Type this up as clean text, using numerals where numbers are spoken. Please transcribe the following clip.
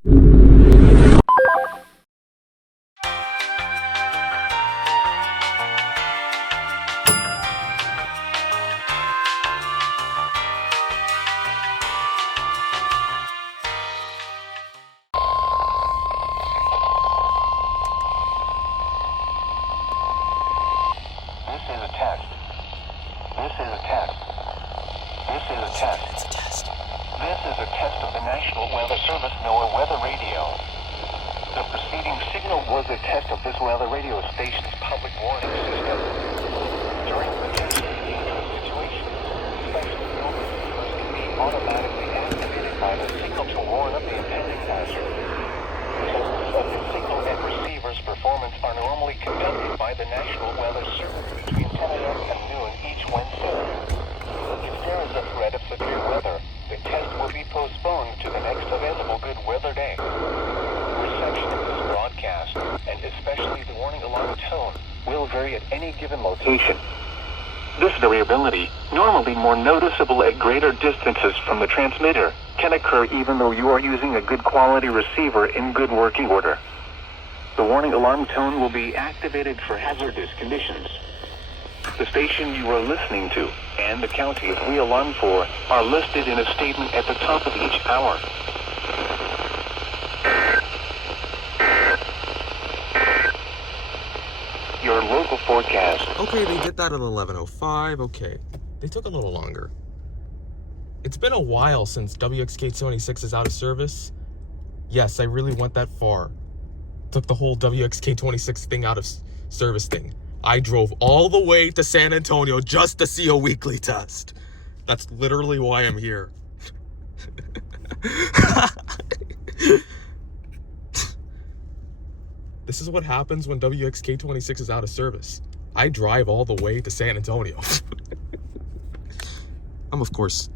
This is a test of the National Weather Service NOAA weather radio. The preceding signal was a test of this weather radio station's public warning system. During the test of dangerous situations, special field receivers can be automatically activated by the signal to warn of the impending hazard. Tests of the signal and receiver's performance are normally conducted by the National Weather Service between 10 a.m. and noon each Wednesday. If there is a threat of severe weather, the test will be postponed to the next available good weather day. Reception of this broadcast, and especially the warning alarm tone, will vary at any given location. This variability, normally more noticeable at greater distances from the transmitter, can occur even though you are using a good quality receiver in good working order. The warning alarm tone will be activated for hazardous conditions. The station you are listening to and the county of we alarm for are listed in a statement at the top of each hour. Your local forecast. Okay, they did that at 11:05. Okay, they took a little longer. It's been a while since WXK76 is out of service. Yes, I really went that far. Took the whole WXK26 thing out of service thing. I drove all the way to San Antonio just to see a weekly test. That's literally why I'm here. This is what happens when WXK26 is out of service. I drive all the way to San Antonio. I'm, of course,